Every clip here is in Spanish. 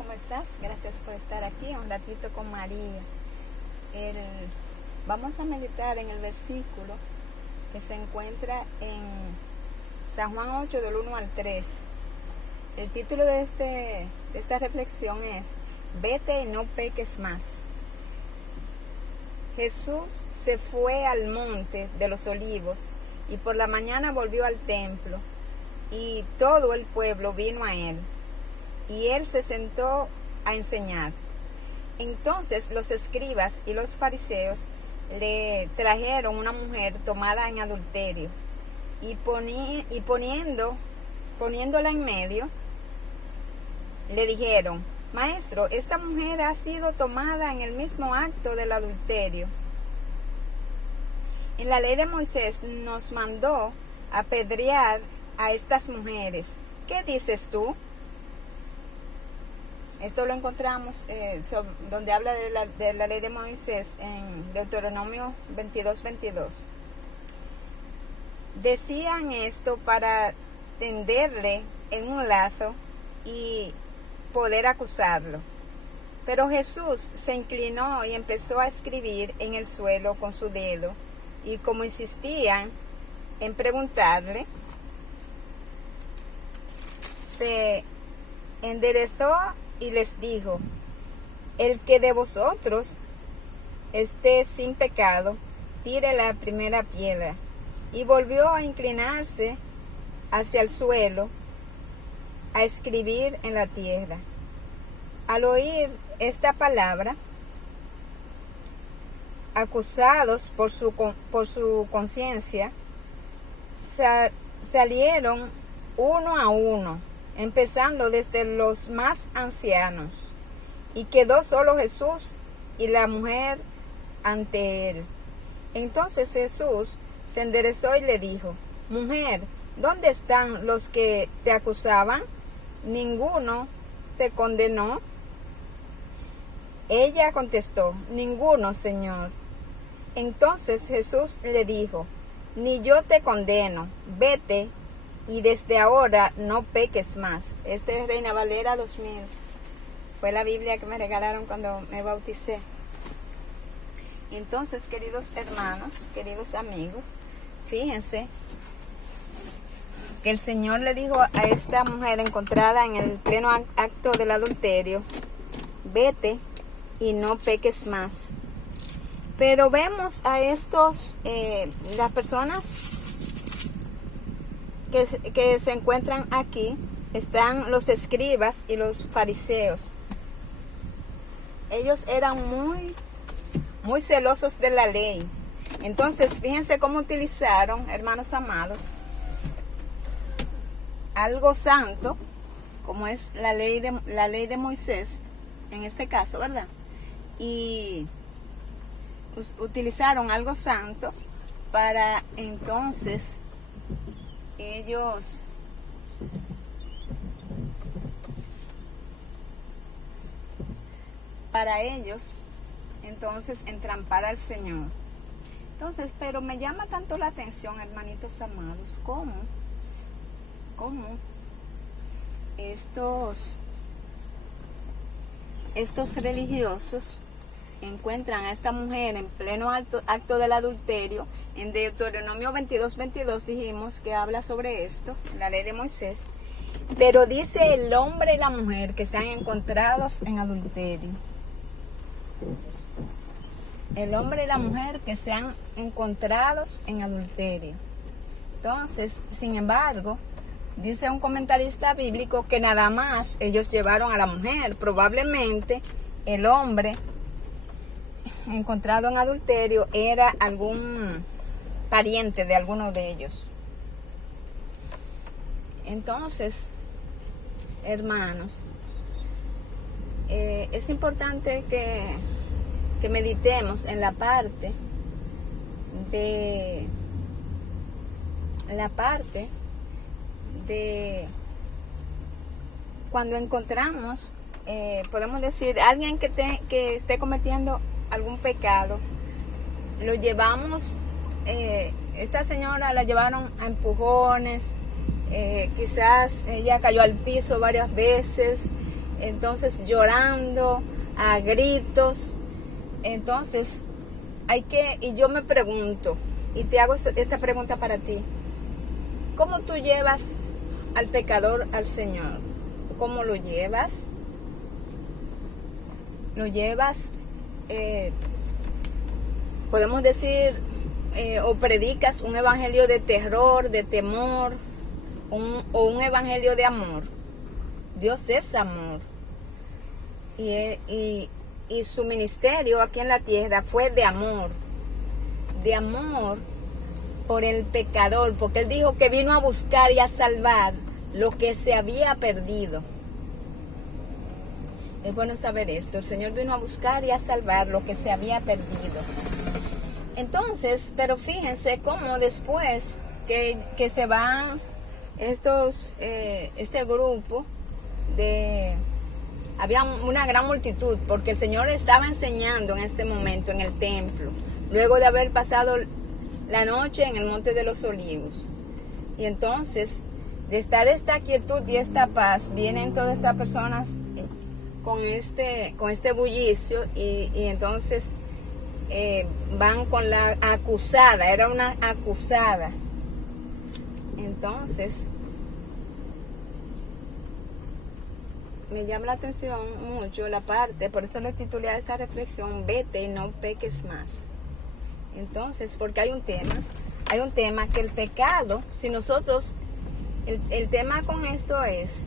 ¿cómo estás? Gracias por estar aquí un ratito con María. Vamos a meditar en el versículo que se encuentra en San Juan 8 del 1 al 3. El título de esta reflexión es Vete y no peques más. Jesús se fue al monte de los olivos y por la mañana volvió al templo y todo el pueblo vino a él. Y él se sentó a enseñar. Entonces los escribas y los fariseos le trajeron una mujer tomada en adulterio y poniéndola en medio, le dijeron: Maestro, esta mujer ha sido tomada en el mismo acto del adulterio. En la ley de Moisés nos mandó apedrear a estas mujeres. ¿Qué dices tú? Esto lo encontramos donde habla de la ley de Moisés en Deuteronomio 22:22. Decían esto para tenderle en un lazo y poder acusarlo. Pero Jesús se inclinó y empezó a escribir en el suelo con su dedo, y como insistían en preguntarle, se enderezó y les dijo: El que de vosotros esté sin pecado, tire la primera piedra. Y volvió a inclinarse hacia el suelo, a escribir en la tierra. Al oír esta palabra, acusados por su conciencia, salieron uno a uno, empezando desde los más ancianos, y quedó solo Jesús y la mujer ante él. Entonces Jesús se enderezó y le dijo: Mujer, ¿dónde están los que te acusaban? ¿Ninguno te condenó? Ella contestó: Ninguno, Señor. Entonces Jesús le dijo: Ni yo te condeno, vete, y desde ahora no peques más. Este es Reina Valera 2000. Fue la Biblia que me regalaron cuando me bauticé. Entonces, queridos hermanos, queridos amigos, fíjense que el Señor le dijo a esta mujer encontrada en el pleno acto del adulterio: vete y no peques más. Pero vemos a las personas que se encuentran aquí. Están los escribas y los fariseos. Ellos eran muy celosos de la ley. Entonces, fíjense cómo utilizaron, hermanos amados, algo santo, como es la ley de Moisés, en este caso, ¿verdad? Y utilizaron algo santo para entonces ellos entonces entrampar al Señor. Entonces, pero me llama tanto la atención, hermanitos amados, cómo estos religiosos encuentran a esta mujer en pleno acto del adulterio. En Deuteronomio 22:22 dijimos que habla sobre esto, la ley de Moisés. Pero dice el hombre y la mujer que sean encontrados en adulterio. El hombre y la mujer que sean encontrados en adulterio. Entonces, sin embargo, dice un comentarista bíblico que nada más ellos llevaron a la mujer. Probablemente el hombre encontrado en adulterio era algún pariente de alguno de ellos. Entonces, hermanos, es importante que meditemos en la parte de cuando encontramos, podemos decir, alguien que esté cometiendo algún pecado. Lo llevamos, esta señora la llevaron a empujones, quizás ella cayó al piso varias veces, entonces llorando a gritos. Entonces y yo me pregunto, y te hago esta pregunta para ti: ¿cómo tú llevas al pecador al Señor? ¿Cómo lo llevas? ¿Lo llevas, podemos decir, o predicas un evangelio de terror, de temor, o un evangelio de amor? Dios es amor. Y su ministerio aquí en la tierra fue de amor por el pecador, porque Él dijo que vino a buscar y a salvar lo que se había perdido. Es bueno saber esto: el Señor vino a buscar y a salvar lo que se había perdido. Entonces, pero fíjense cómo después que se van este grupo había una gran multitud, porque el Señor estaba enseñando en este momento en el templo, luego de haber pasado la noche en el Monte de los Olivos. Y entonces, de estar esta quietud y esta paz, vienen todas estas personas con este bullicio, y entonces van con la acusada. Era una acusada. Entonces me llama la atención mucho la parte, por eso le titulé a esta reflexión: vete y no peques más. Entonces, porque hay un tema que el pecado, si nosotros, el tema con esto es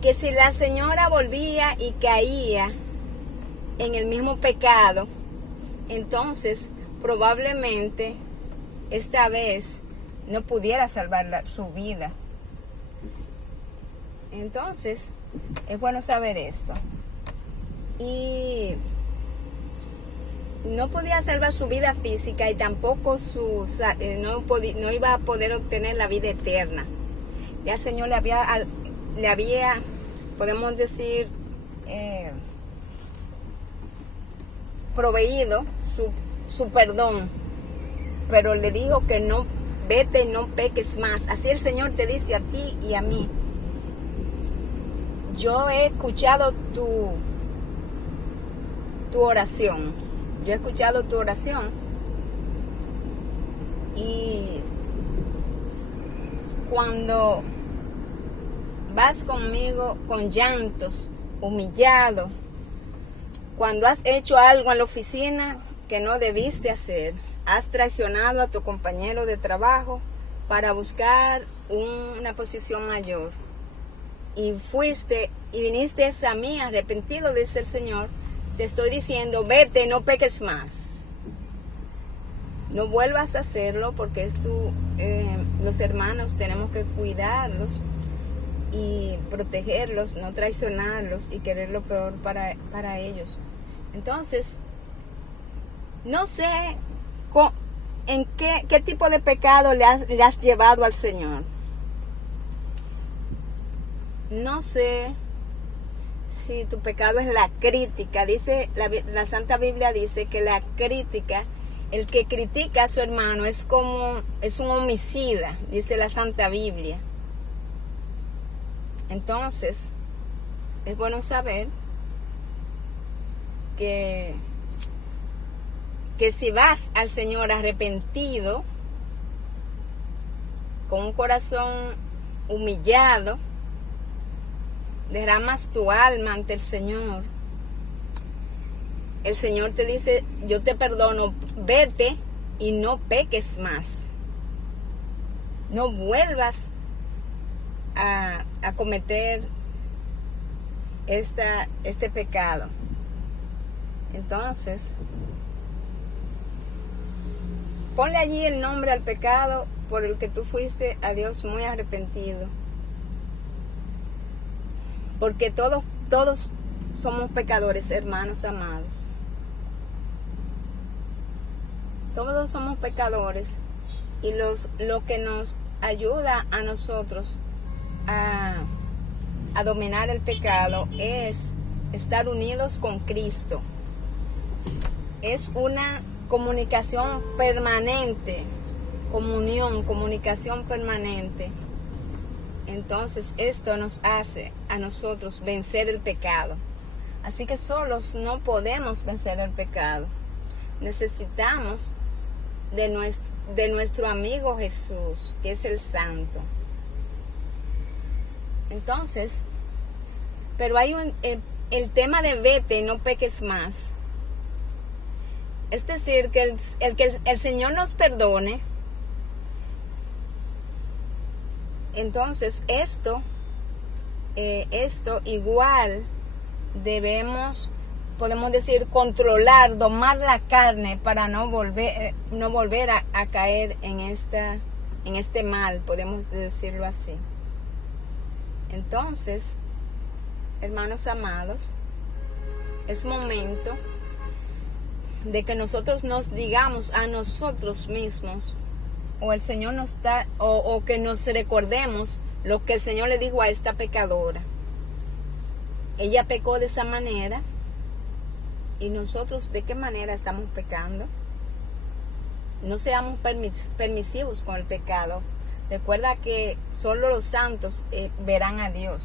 que si la señora volvía y caía en el mismo pecado, entonces probablemente esta vez no pudiera salvar su vida. Entonces, es bueno saber esto. Y no podía salvar su vida física, y tampoco no iba a poder obtener la vida eterna. Ya el Señor le había, podemos decir, proveído su perdón, pero le dijo que no, vete y no peques más. Así el Señor te dice a ti y a mí: yo he escuchado tu oración. Yo he escuchado tu oración. Y cuando vas conmigo con llantos, humillado, cuando has hecho algo en la oficina que no debiste hacer, has traicionado a tu compañero de trabajo para buscar una posición mayor, y viniste a mí arrepentido, dice el Señor, te estoy diciendo: vete, no peques más. No vuelvas a hacerlo, porque los hermanos tenemos que cuidarlos y protegerlos, no traicionarlos y querer lo peor para ellos. Entonces, no sé en qué tipo de pecado le has llevado al Señor. No sé si tu pecado es la crítica. Dice la Santa Biblia, dice que la crítica, el que critica a su hermano es un homicida, dice la Santa Biblia. Entonces, es bueno saber que si vas al Señor arrepentido, con un corazón humillado, derramas tu alma ante el Señor, el Señor te dice: yo te perdono, vete y no peques más. No vuelvas a cometer este pecado. Entonces, ponle allí el nombre al pecado por el que tú fuiste a Dios muy arrepentido. Porque todos somos pecadores, hermanos amados. Todos somos pecadores, y lo que nos ayuda a nosotros a dominar el pecado es estar unidos con Cristo. Es una comunicación permanente, comunicación permanente entonces esto nos hace a nosotros vencer el pecado. Así que solos no podemos vencer el pecado. Necesitamos de nuestro amigo Jesús, que es el Santo. Entonces, pero hay el tema de vete, no peques más. Es decir, que el Señor nos perdone. Entonces, esto igual debemos, podemos decir, controlar, domar la carne para no volver a caer en este mal, podemos decirlo así. Entonces, hermanos amados, es momento de que nosotros nos digamos a nosotros mismos, o el Señor nos da, o que nos recordemos lo que el Señor le dijo a esta pecadora. Ella pecó de esa manera, y nosotros ¿de qué manera estamos pecando? No seamos permisivos con el pecado. Recuerda que solo los santos verán a Dios.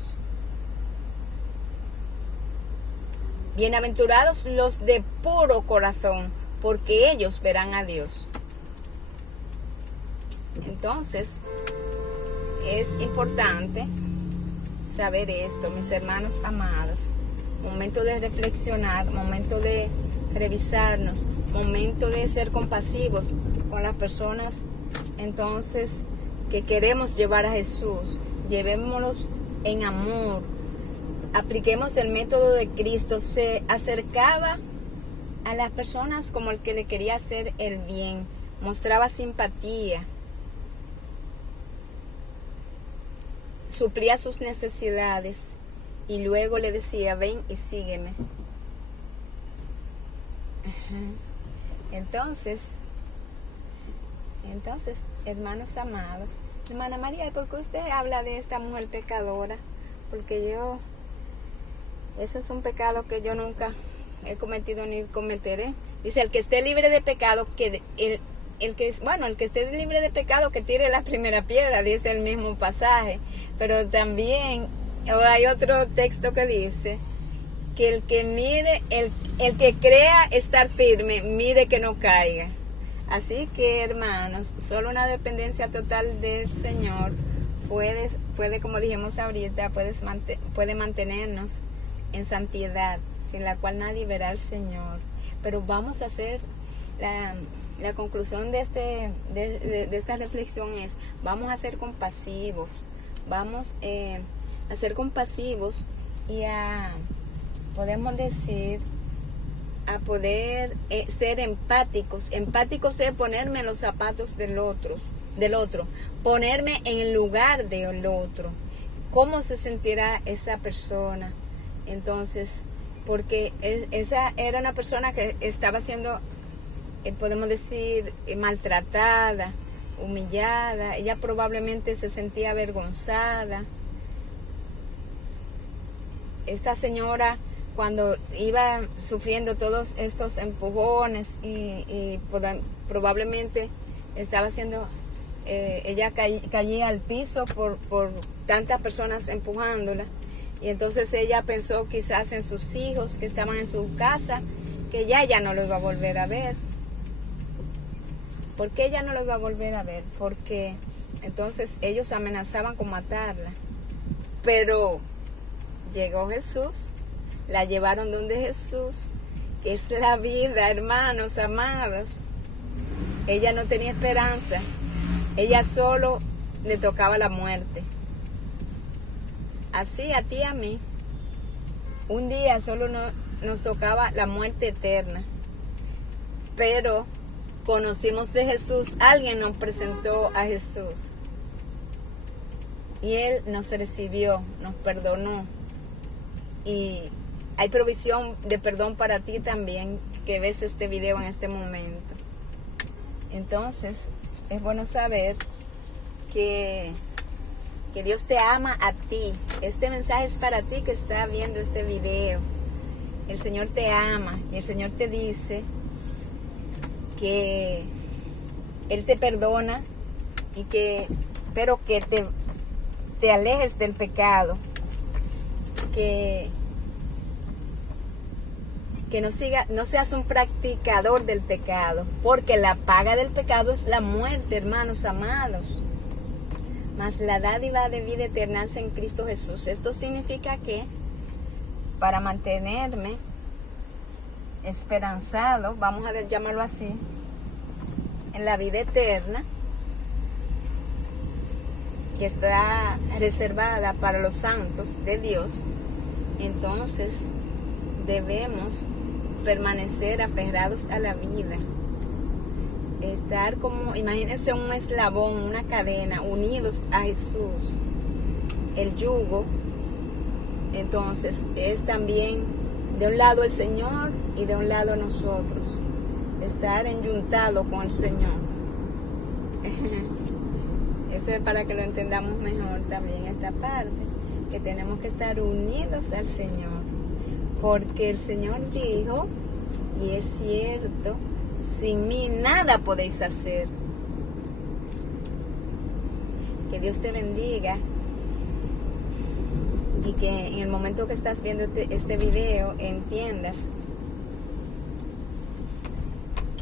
Bienaventurados los de puro corazón, porque ellos verán a Dios. Entonces, es importante saber esto, mis hermanos amados. Momento de reflexionar, momento de revisarnos, momento de ser compasivos con las personas, entonces, que queremos llevar a Jesús. Llevémoslos en amor. Apliquemos el método de Cristo. Se acercaba a las personas como el que le quería hacer el bien. Mostraba simpatía. Suplía sus necesidades. Y luego le decía, ven y sígueme. Entonces, hermanos amados, hermana María, ¿por qué usted habla de esta mujer pecadora? Porque eso es un pecado que yo nunca he cometido ni cometeré. Dice, el que esté libre de pecado, el que esté libre de pecado, que tire la primera piedra, dice el mismo pasaje. Pero también hay otro texto que dice que el que mire, el que crea estar firme, mire que no caiga. Así que, hermanos, solo una dependencia total del Señor puede, como dijimos ahorita, puede mantenernos en santidad, sin la cual nadie verá al Señor. Pero vamos a hacer la conclusión de esta reflexión es, vamos a ser compasivos, vamos a ser compasivos y podemos decir, a poder ser empáticos. Empáticos es ponerme en los zapatos del otro, ponerme en el lugar del otro. ¿Cómo se sentirá esa persona? Entonces, porque esa era una persona que estaba siendo, podemos decir, maltratada, humillada. Ella probablemente se sentía avergonzada. Esta señora, cuando iba sufriendo todos estos empujones y probablemente estaba haciendo, ella caía al piso por tantas personas empujándola, y entonces ella pensó quizás en sus hijos que estaban en su casa, que ya no lo iba a volver a ver. ¿Por qué ella no lo iba a volver a ver? Porque entonces ellos amenazaban con matarla, pero llegó Jesús. La llevaron donde Jesús, que es la vida, hermanos amados. Ella no tenía esperanza. Ella solo le tocaba la muerte. Así a ti y a mí. Un día solo nos tocaba la muerte eterna. Pero conocimos de Jesús. Alguien nos presentó a Jesús. Y Él nos recibió, nos perdonó. Y hay provisión de perdón para ti también, que ves este video en este momento. Entonces, es bueno saber que Dios te ama a ti. Este mensaje es para ti que está viendo este video. El Señor te ama y el Señor te dice que Él te perdona, pero que te alejes del pecado, que no seas un practicador del pecado, porque la paga del pecado es la muerte, hermanos amados. Mas la dádiva de vida eterna es en Cristo Jesús. Esto significa que para mantenerme esperanzado, vamos a llamarlo así, en la vida eterna, que está reservada para los santos de Dios, entonces debemos permanecer aferrados a la vida, estar como, imagínense un eslabón, una cadena, unidos a Jesús. El yugo, entonces, es también de un lado el Señor y de un lado nosotros, estar enyuntado con el Señor. Eso es para que lo entendamos mejor también esta parte, que tenemos que estar unidos al Señor, porque el Señor dijo, y es cierto, sin mí nada podéis hacer. Que Dios te bendiga y que en el momento que estás viendo este video entiendas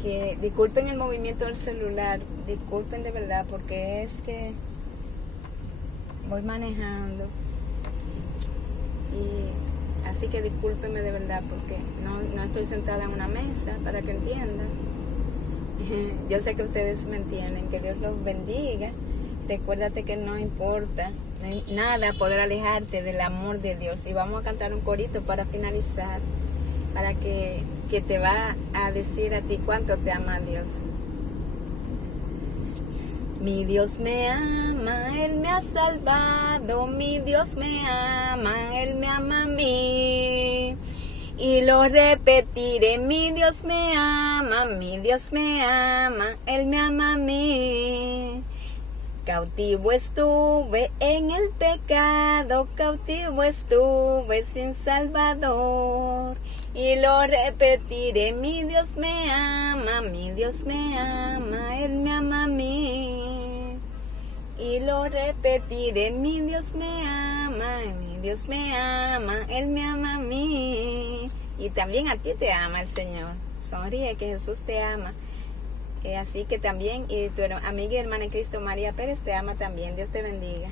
que, disculpen el movimiento del celular, disculpen de verdad, porque es que voy manejando, y así que discúlpenme de verdad, porque no estoy sentada en una mesa, para que entiendan. Yo sé que ustedes me entienden. Que Dios los bendiga. Recuérdate que no importa nada poder alejarte del amor de Dios. Y vamos a cantar un corito para finalizar, para que te va a decir a ti cuánto te ama Dios. Mi Dios me ama, Él me ha salvado. Mi Dios me ama, Él me ama a mí. Y lo repetiré, mi Dios me ama, mi Dios me ama, Él me ama a mí. Cautivo estuve en el pecado, cautivo estuve sin Salvador. Y lo repetiré, mi Dios me ama, mi Dios me ama, Él me ama a mí. Y lo repetiré, mi Dios me ama, mi Dios me ama, Él me ama a mí. Y también a ti te ama el Señor. Sonríe que Jesús te ama. Así que también, y tu amiga y hermana en Cristo, María Pérez, te ama también. Dios te bendiga.